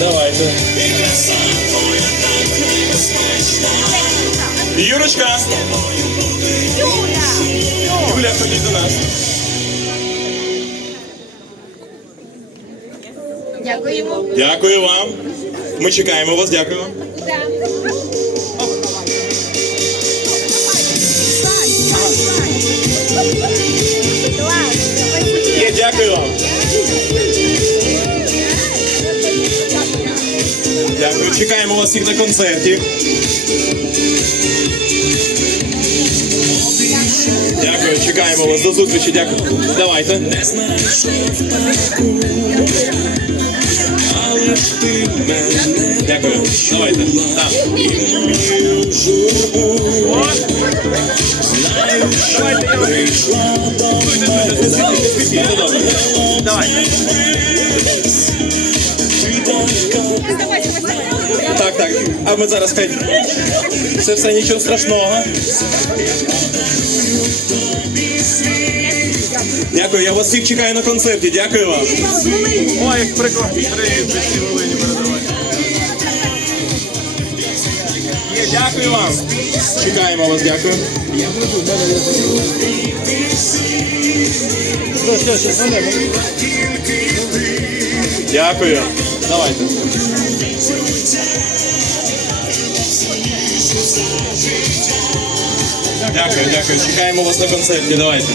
Давайте. Юрочка! Юля! Юля, ходіть до нас. Дякую вам. Дякую вам. Ми чекаємо вас, дякую. Да. Чекаємо вас всіх на концерті. Дякую, чекаємо вас. До зустрічі, дякую. Давайте. Дякую. Давайте. Так. Давайте. Так, так. А ми зараз хай. Це все нічого страшного. Дякую, я вас всіх чекаю на концерті. Дякую вам. Ой, як прикольно. Привіт, всі Волині передавай. Є, дякую вам. Чекаємо вас, дякую. Дякую. Давайте. Дякую, дякую. Чекаємо вас на концерті. Давайте.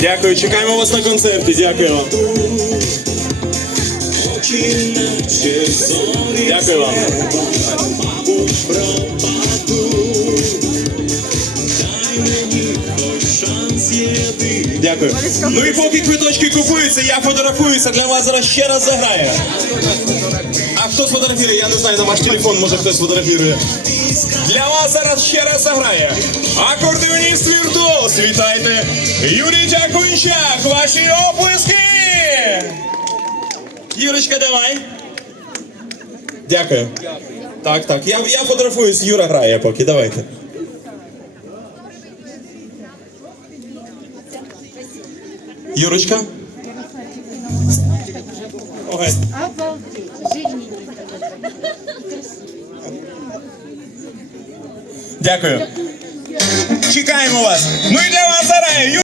Дякую, чекаємо вас на концерті. Дякую вам. Дякую вам. Дякую. Ну і поки квиточки купуються, я фотографуюся. Для вас зараз ще раз заграю. А хто сфотографірує? Я не знаю, на ваш телефон, може хтось сфотографірує. Для вас зараз ще раз заграє. Акордеоніст віртуоз. Вітайте! Юрій Дякунчак, ваші оплески! Юрочка, давай. Дякую. Так, так. Я, я фотографуюсь, Юра грає поки. Давайте. Юрочка. Дякую. Чекаємо вас. І для вас зараз. Ю-